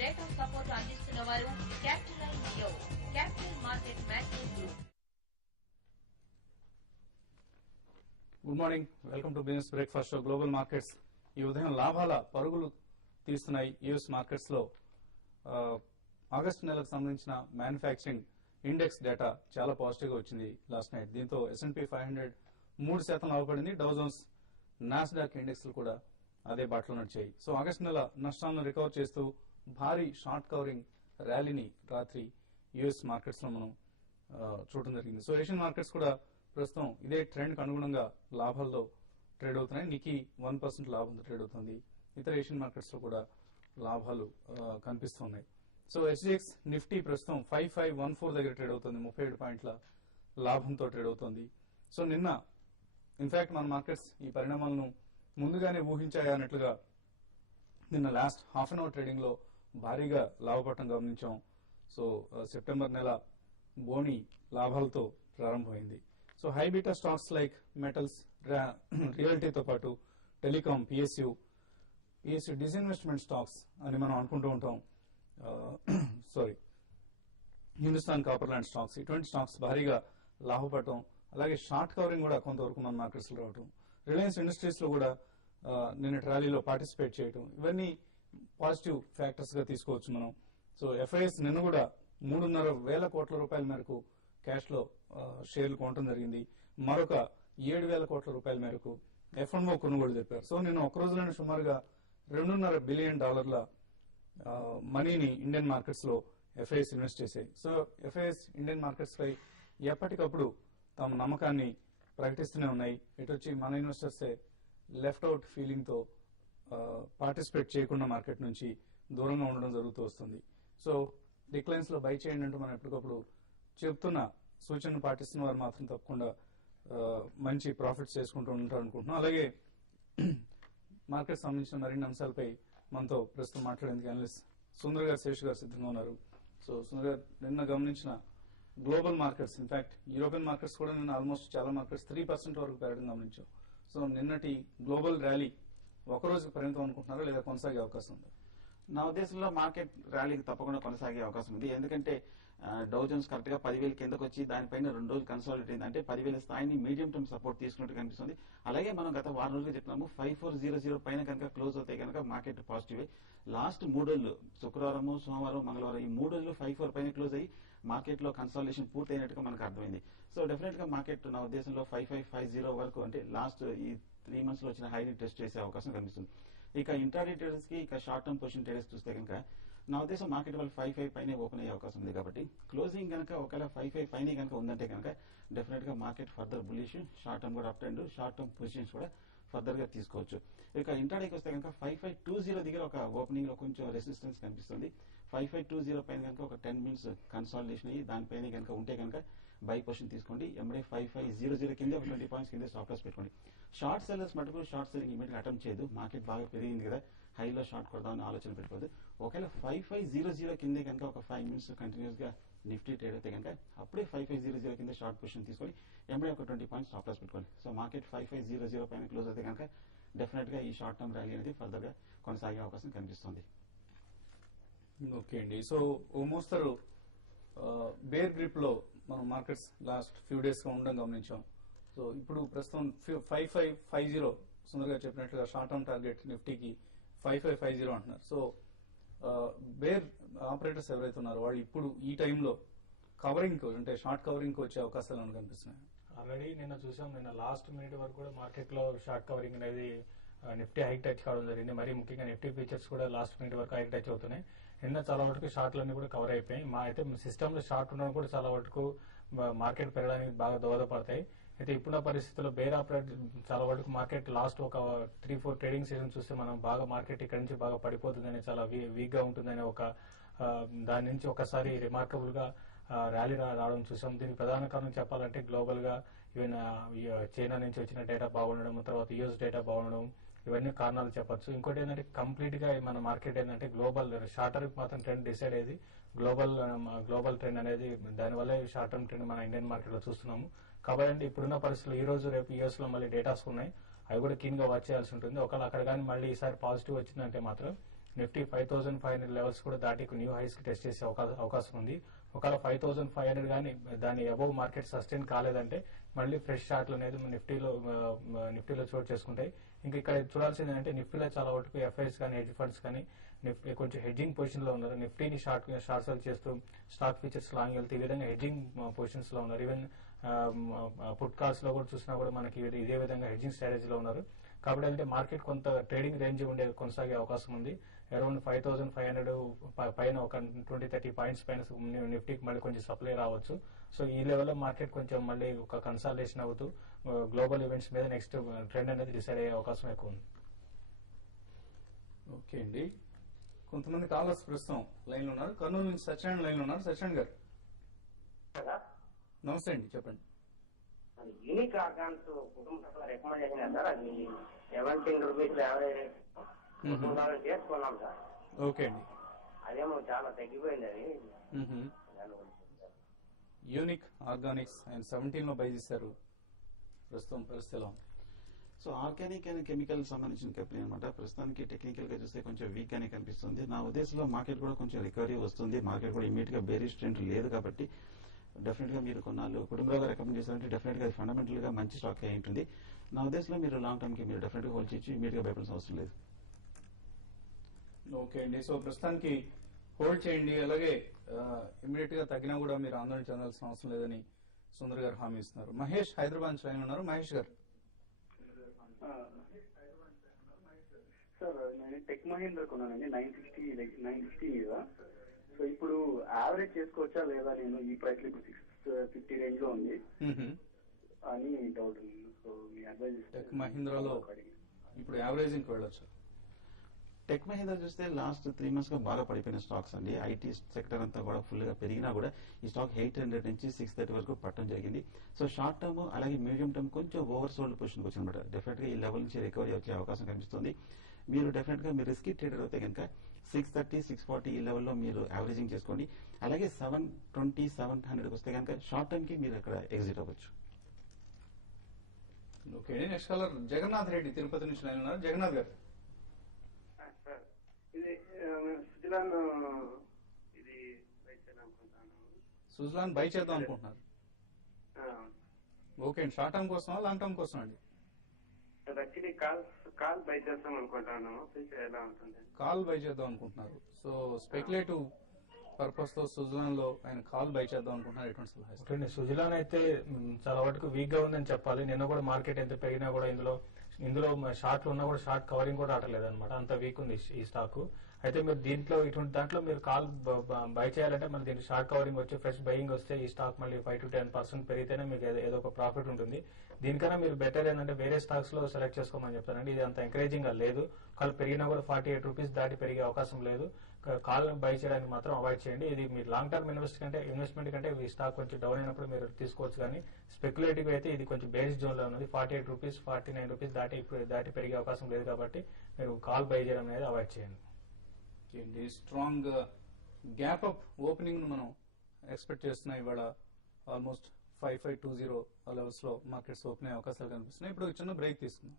Data support అందిస్తున్న వారు capital Geo capital market Maxis group. Good morning, welcome to business breakfast show. Global markets ఈ ఉదయం లాభాల పరుగులు తీస్తున్నాయి. యుఎస్ మార్కెట్స్ లో ఆగస్టు నెలకు సంబంధించిన మ్యానుఫ్యాక్చరింగ్ ఇండెక్స్ డేటా చాలా పాజిటివ్ గా వచ్చింది లాస్ట్ నైట్. దీంతో S&P 500 3% లాభపడింది. డౌ జోన్స్, నాస్డాక్ ఇండెక్స్ కూడా అదే బాటలో నడిచాయి. సో ఆగస్టు నెల నష్టాలను రికవర్ చేస్తూ భారీ షార్ట్ కవరింగ్ ర్యాలీని రాత్రి యుఎస్ మార్కెట్స్ లో మనం చూడడం జరిగింది. సో ఏషియన్ మార్కెట్స్ కూడా ప్రస్తుతం ఇదే ట్రెండ్ కు అనుగుణంగా లాభాల్లో ట్రేడ్ అవుతున్నాయి. నికీ 1% లాభంతో ట్రేడ్ అవుతుంది. ఇతర ఏషియన్ మార్కెట్స్ లో కూడా లాభాలు కనిపిస్తున్నాయి. సో SGX నిఫ్టీ ప్రస్తుతం 5514 దగ్గర ట్రేడ్ అవుతుంది. 37 పాయింట్ల లాభంతో ట్రేడ్ అవుతుంది. సో నిన్న ఇన్ఫాక్ట్ మన మార్కెట్స్ ఈ పరిణామాలను ముందుగానే ఊహించాయా అన్నట్లుగా నిన్న last half an hour trading లో భారీగా లాభపడటం గమనించాం. సో సెప్టెంబర్ నెల బోని లాభాలతో ప్రారంభమైంది. So high beta stocks like metals, రియల్టీతో పాటు టెలికాం, PSU డిస్ఇన్వెస్ట్మెంట్ స్టాక్స్ అని మనం అనుకుంటూ ఉంటాం. హిందుస్థాన్ కాపర్ ల్యాండ్ స్టాక్స్, ఇటువంటి స్టాక్స్ భారీగా లాభపడటం, అలాగే షార్ట్ కవరింగ్ కూడా కొంతవరకు మన మార్కెట్స్ లో రావటం, రిలయన్స్ ఇండస్ట్రీస్ లో కూడా నిన్న ర్యాలీలో పార్టిసిపేట్ చేయటం, ఇవన్నీ పాజిటివ్ ఫ్యాక్టర్స్ గా తీసుకోవచ్చు మనం. సో FIS నిన్న కూడా 3,500 కోట్ల రూపాయల మేరకు క్యాష్ లో షేర్లు కొనడం జరిగింది. మరొక 7,000 కోట్ల రూపాయల మేరకు F&O కొనుగోలు జరిపారు. సో నిన్న ఒక రోజులోనే సుమారుగా $2.5 బిలియన్ మనీని ఇండియన్ మార్కెట్స్ లో FIS ఇన్వెస్ట్ చేశాయి. సో FIS ఇండియన్ మార్కెట్స్ పై ఎప్పటికప్పుడు తమ నమ్మకాన్ని ప్రకటిస్తూనే ఉన్నాయి. ఇటొచ్చి మన ఇన్వెస్టర్సే లెఫ్ట్ అవుట్ ఫీలింగ్ తో పార్టిసిపేట్ చేయకుండా మార్కెట్ నుంచి దూరంగా ఉండడం జరుగుతూ వస్తుంది. సో డిక్లైన్స్ లో బై చేయండి అంటూ మనం ఎప్పటికప్పుడు చెప్తున్న సూచనను పాటిస్తున్న వారు మాత్రం తప్పకుండా మంచి ప్రాఫిట్స్ చేసుకుంటూ ఉంటారు అనుకుంటున్నాం. అలాగే మార్కెట్ సంబంధించిన మరిన్ని అంశాలపై మనతో ప్రస్తుతం మాట్లాడేందుకు అనలిస్ట్ సుందర్ గారు, శేష్ గారు సిద్ధంగా ఉన్నారు. సో సుందర్ గారు, నిన్న గమనించిన global markets, in fact European markets కూడా నిన్న ఆల్మోస్ట్ చాలా మార్కెట్స్ 3% వరకు పెరగడం గమనించాం. సో నిన్నటి గ్లోబల్ ర్యాలీ ఒకరోజు పరిమితం అనుకుంటున్నారా లేదా కొనసాగే అవకాశం ఉందా? నా ఉద్దేశంలో మార్కెట్ ర్యాలీకి తప్పకుండా కొనసాగే అవకాశం ఉంది. ఎందుకంటే డౌ జోన్స్ కరెక్ట్ గా 10,000 కిందకు వచ్చి దానిపైన 2 రోజులు కన్సాలిడేట్ అయింది. అంటే 10,000 స్థాయిని మీడియం టర్మ్ సపోర్ట్ తీసుకున్నట్టు కనిపిస్తుంది. అలాగే మనం గత వారం రోజులుగా చెప్తున్నాము 5400 పైన కనుక క్లోజ్ అవుతాయి కనుక మార్కెట్ పాజిటివ్. లాస్ట్ 3 రోజులు శుక్రవారం, సోమవారం, మంగళవారం ఈ 3 రోజులు 54 పైన క్లోజ్ అయ్యి మార్కెట్ లో కన్సాలిడేషన్ పూర్తయినట్టుగా మనకు అర్థమైంది. సో డెఫినెట్ గా మార్కెట్ నా ఉద్దేశంలో 5550 వరకు, అంటే లాస్ట్ ఈ 3 మంత్స్ లో వచ్చిన హైని టెస్ట్ చేసే అవకాశం కనిపిస్తుంది. ఇక ఇంట్రాడే ట్రేడర్స్ కి, ఇక షార్ట్ టర్మ్ పొజిషన్ ట్రేడర్స్ చూస్తే కనుక నా ఉద్దేశం మార్కెట్ వాళ్ళు 55 పైన ఓపెన్ అయ్యే అవకాశం ఉంది. కాబట్టి క్లోజింగ్ కనుక ఒకవేళ 55 పైన కనుక ఉందంటే కనుక డెఫినెట్ గా market further bullish, short term కూడా up trend, short term positions కూడా ఫర్దర్ గా తీసుకోవచ్చు. ఇక ఇంట్రాడేకి వస్తే కనుక 5520 దగ్గర ఒక ఓపెనింగ్ లో కొంచెం రెసిస్టెన్స్ కనిపిస్తుంది. 5520 పైన కనుక ఒక 10 మినిట్స్ కన్సాలిడేషన్ అయ్యి దానిపైన కనుక ఉంటే కనుక బై పొజిషన్ తీసుకోండి. ఎంబడే 5500 కింద ఒక 20 పాయింట్స్ కింద స్టాప్ లాస్ పెట్టుకోండి. షార్ట్ సెల్లర్స్ మటుకు షార్ట్ సెల్లింగ్ ఇమీడియట్ అటెంప్ట్ చేయదు. మార్కెట్ బాగా పెరిగింది కదా, హైలో షార్ట్ కొడదామని ఆలోచన పెట్టుకోదు. ఒకవేళ 5500 కిందే కనుక ఒక 5 మినిట్స్ కంటిన్యూస్ గా నిఫ్టీ ట్రేడ్ అయితే కనుక అప్పుడే 5500 కింద షార్ట్ పొజిషన్ తీసుకొని ఎంబడే ఒక 20 పాయింట్స్ స్టాప్ లాస్ పెట్టుకోండి. సో మార్కెట్ 5500 పైన క్లోజ్ అయితే కనుక డెఫినెట్ గా ఈ షార్ట్ టర్మ్ ర్యాలీ అనేది ఫర్దర్ గా కొనసాగే అవకాశం కనిపిస్తుంది. ఓకే అండి. సో ఓ మోస్తరు బేర్ గ్రిప్ లో మనం మార్కెట్స్ లాస్ట్ ఫ్యూ డేస్ గా ఉండడం గమనించాం. సో ఇప్పుడు ప్రస్తుతం 5550 సుందర్ గారు చెప్పినట్లుగా షార్ట్ టర్మ్ టార్గెట్ నిఫ్టీకి 5550 అంటున్నారు. సో బేర్ ఆపరేటర్స్ ఎవరైతే ఉన్నారో వాళ్ళు ఇప్పుడు ఈ టైంలో కవరింగ్ అంటే షార్ట్ కవరింగ్ వచ్చే అవకాశాలు కనిపిస్తున్నాయి. ఆల్రెడీ నిన్న చూసాం, నిన్న లాస్ట్ మినిట్ వరకు కూడా మార్కెట్ లో షార్ట్ కవరింగ్ అనేది నిఫ్టీ హైక్ టచ్ కావడం జరిగింది. మరి ముఖ్యంగా నిఫ్టీ ఫీచర్స్ కూడా లాస్ట్ మినిట్ వరకు హైక్ టచ్ అవుతున్నాయి. నిన్న చాలా వరకు షార్ట్లన్నీ కూడా కవర్ అయిపోయాయి. మా అయితే సిస్టమ్ లో షార్ట్ ఉండడం కూడా చాలా వరకు మార్కెట్ పెరగడానికి బాగా దోహదపడతాయి. అయితే ఇప్పుడున్న పరిస్థితుల్లో బేర్ ఆపరేట్ చాలా వరకు మార్కెట్ లాస్ట్ ఒక 3-4 ట్రేడింగ్ సెషన్ చూస్తే మనం బాగా మార్కెట్ ఇక్కడ నుంచి బాగా పడిపోతుందని, చాలా వీక్ గా ఉంటుందని దాని నుంచి ఒకసారి రిమార్కబుల్ గా ర్యాలీ రావడం చూసాం. దీనికి ప్రధాన కారణం చెప్పాలంటే గ్లోబల్ గా ఈవెన్ చైనా నుంచి వచ్చిన డేటా బాగుండడం, తర్వాత యూఎస్ డేటా బాగుండడం, ఇవన్నీ కారణాలు చెప్పొచ్చు. ఇంకోటి ఏంటంటే కంప్లీట్ గా మన మార్కెట్ ఏంటంటే గ్లోబల్ షార్ట్ టర్మ్ మాత్రం ట్రెండ్ డిసైడ్ అయ్యేది గ్లోబల్ ట్రెండ్ అనేది, దానివల్ల షార్ట్ టర్మ్ ట్రెండ్ మన ఇండియన్ మార్కెట్ లో చూస్తున్నాము. కాబట్టి ఇప్పుడున్న పరిస్థితులు ఈ రోజు రేపు యూఎస్ లో మళ్ళీ డేటాస్ ఉన్నాయి, అవి కూడా కీన్ గా వాచ్ చేయాల్సి ఉంటుంది. ఒకవేళ అక్కడ కానీ మళ్ళీ ఈసారి పాజిటివ్ వచ్చిందంటే మాత్రం నిఫ్టీ 5500 లెవెల్స్ కూడా దాటి న్యూ హైస్ కి టెస్ట్ చేసే అవకాశం ఉంది. ఒకవేళ 5500 కానీ దాని అబౌవ్ మార్కెట్ సస్టైన్ కాలేదంటే మళ్ళీ ఫ్రెష్ షార్ట్లు అనేది నిఫ్టీలో చోటు చేసుకుంటాయి. ఇంకా ఇక్కడ చూడాల్సింది ఏంటంటే నిఫ్టీలో చాలా వరకు ఎఫ్ఐస్ కానీ హెడ్జ్ ఫండ్స్ కానీ నిఫ్టీ కొంచెం హెడ్జింగ్ పొజిషన్ లో ఉన్నారు. నిఫ్టీని షార్ట్ సెల్ చేస్తూ స్టాక్ ఫీచర్స్ లాంగ్ వెళ్తే ఈ విధంగా హెడ్జింగ్ పొజిషన్స్ లో ఉన్నారు. ఈవెన్ పుట్ కాల్స్ లో కూడా చూసినా కూడా మనకి ఇదే విధంగా హెడ్జింగ్ స్ట్రాటజీలో ఉన్నారు. కాబట్టి అంటే మార్కెట్ కొంత ట్రేడింగ్ రేంజ్ కొనసాగే అవకాశం ఉంది. అరౌండ్ 5500 పైన ఒక 20-30 పాయింట్స్ పైన నిఫ్టీకి మళ్ళీ కొంచెం సప్లై రావచ్చు. సో ఈ లెవెల్లో మార్కెట్ కొంచెం మళ్ళీ ఒక కన్సాలిడేషన్ అవుతూ గ్లోబల్ ఈవెంట్స్ మీద నెక్స్ట్ ట్రెండ్ అనేది డిసైడ్ అయ్యే అవకాశం ఎక్కువ ఉంది. ఓకే అండి, కొంతమంది కాలర్స్ ప్రస్తుతం లైన్ లో ఉన్నారు. కర్నూలు నుంచి సత్యనారాయణ లైన్ లో ఉన్నారు. సత్యనారాయణ గారు నమస్తే అండి, చెప్పండి. యూనిక్ ఆర్గాన్స్ కుటుంబ రికమెండ్ చేసిన సార్, అది 17 రూపీస్ యావరేజ్ చేసుకున్నాం సార్. ఓకే అండి, అదేమో చాలా తగ్గిపోయింది అది. యూనిక్ ఆర్గానిక్స్ ఆయన 17 లో బై చేశారు. ప్రస్తుతం పరిస్థితి ఎలా ఉంది? సో ఆర్గానిక్ అండ్ కెమికల్ సంబంధించిన కంపెనీ అనమాట. ప్రస్తుతానికి టెక్నికల్ గా చూస్తే కొంచెం వీక్ గానే కనిపిస్తుంది. నా ఉద్దేశంలో మార్కెట్ కూడా కొంచెం రికవరీ వస్తుంది. మార్కెట్ కూడా ఇమీడియట్ గా బేరిష్ ట్రెండ్ లేదు కాబట్టి డెఫినెట్ గా మీరు కొన్నాళ్ళు కుటుంబంలో రికమెండ్ చేశారంటే డెఫినెట్ గా ఫండమెంటల్ గా మంచి స్టాక్ అయి ఉంటుంది. నా ఉద్దేశంలో మీరు లాంగ్ టర్మ్ కి మీరు డెఫినెట్ గా హోల్డ్ చేయొచ్చు, ఇమీడియట్ గా భయపడాల్సిన అవసరం లేదు. ఓకే అండి, సో ప్రస్తుతానికి హోల్డ్ చేయండి. అలాగే ఇమీడియట్ గా తగ్గినా కూడా మీరు ఆందోళన చెందాల్సిన అవసరం లేదని సుందర్ గారు హామీ ఇస్తున్నారు. మహేష్ హైదరాబాద్ నుంచి లైన్ ఉన్నారు. మహేష్ గారు. సార్ నేను టెక్ మహీంద్రా కొన్నానండి 960 మీద. సో ఇప్పుడు యావరేజ్ చేసుకోవచ్చా లేదా, నేను ఈ ప్రైస్ లో ఇప్పుడు 650 రేంజ్ లో ఉంది అని డౌట్ ఉంది. సో మీ అడ్వైజ్ టెక్ మహీంద్రాలో ఇప్పుడు యావరేజింగ్ వెళ్ళొచ్చు. టెక్ మహీంద్రా చూస్తే లాస్ట్ 3 months గా బాగా పడిపోయిన స్టాక్స్ అండి. ఐటీ సెక్టర్ అంతా కూడా ఫుల్ గా పెరిగినా కూడా ఈ స్టాక్ 800 నుంచి 630 వరకు పట్టడం జరిగింది. సో షార్ట్ టర్మ్ అలాగే మీడియం టర్మ్ కొంచెం ఓవర్ సోల్డ్ పొజిషన్ వచ్చిందన్నమాట. డెఫినెట్ గా ఈ లెవెల్ నుంచి రికవరీ వచ్చే అవకాశం కనిపిస్తుంది. మీరు డెఫినెట్ గా మీరు రిస్కీ ట్రేడర్ అయితే కనుక 630, 640 ఈ లెవెల్లో మీరు యావరేజింగ్ చేసుకోండి. అలాగే 720, 700 వస్తే కనుక షార్ట్ టర్మ్ కి మీరు అక్కడ ఎగ్జిట్ అవ్వచ్చు. Okay, next caller Jagannath Reddy Tirupati నుంచి లైన్ ఉన్నారు. జగన్నాథ్ గారు. ఇది సుజలాన్ ఇది బై చేద్దాం అనుకుంటాను. సుజలాన్ బై చేద్దాం అనుకుంటున్నారు. ఓకే అండి, షార్ట్ టర్మ్ కోసం లాంగ్ టర్మ్ కోసం అండి? యాక్చువల్లీ కాల్ బై చేద్దాం అనుకుంటాను. ఫ్యూచర్ ఎలా ఉంటుంది? కాల్ బై చేద్దాం అనుకుంటున్నారు. సో స్పెక్యులేటివ్ పర్పస్ తో సుజలాన్ లో ఆయన కాల్ బై చేద్దాం అనుకుంటున్నారు. ఎటువంటి సలహా ఇస్తారు? సుజలాన్ అయితే చాలా వరకు వీక్ గా ఉందని చెప్పాలి. నిన్న కూడా మార్కెట్ ఎంత పెరిగినా కూడా ఇందులో షార్ట్లు ఉన్నా కూడా షార్ట్ కవరింగ్ కూడా ఆటలేదు అనమాట, అంత వీక్ ఉంది ఈ స్టాక్. అయితే మీరు ఇటువంటి దాంట్లో మీరు కాల్ బై చేయాలంటే మన దీనికి షార్ట్ కవరింగ్ వచ్చి ఫ్రెష్ బయింగ్ వస్తే ఈ స్టాక్ మళ్ళీ 5-10% పెరిగితేనే మీకు ఏదో ఒక ప్రాఫిట్ ఉంటుంది. దీనికన్నా మీరు బెటర్ ఏంటంటే వేరే స్టాక్స్ లో సెలెక్ట్ చేసుకోమని చెప్తానండి. ఇది అంత ఎంకరేజింగ్ గా లేదు. కాల్ పెరిగినా కూడా 48 రూపీస్ దాటి పెరిగే అవకాశం లేదు. కాల్ బై చేయడానికి మాత్రం అవాయిడ్ చేయండి. ఇది మీరు లాంగ్ టర్మ్ ఇన్వెస్ట్మెంట్ కంటే ఈ స్టాక్ కొంచెం డౌన్ అయినప్పుడు మీరు తీసుకోవచ్చు. కానీ స్పెక్యులేటివ్ అయితే ఇది కొంచెం బేరిష్ జోన్ లో ఉన్నది. 48 రూపీస్ 49 రూపీస్ దాటి పెరిగే అవకాశం లేదు కాబట్టి మీరు కాల్ బై చేయడం అనేది అవాయిడ్ చేయండి. స్ట్రాంగ్ గ్యాప్ అప్ ఓపెనింగ్ మనం ఎక్స్పెక్ట్ చేస్తున్నాయి. ఇవాళ ఆల్మోస్ట్ 5520 లెవెల్స్ లో మార్కెట్స్ ఓపెన్ అయ్యే అవకాశాలు కనిపిస్తున్నాయి. ఇప్పుడు చిన్న బ్రేక్ తీసుకుందాం.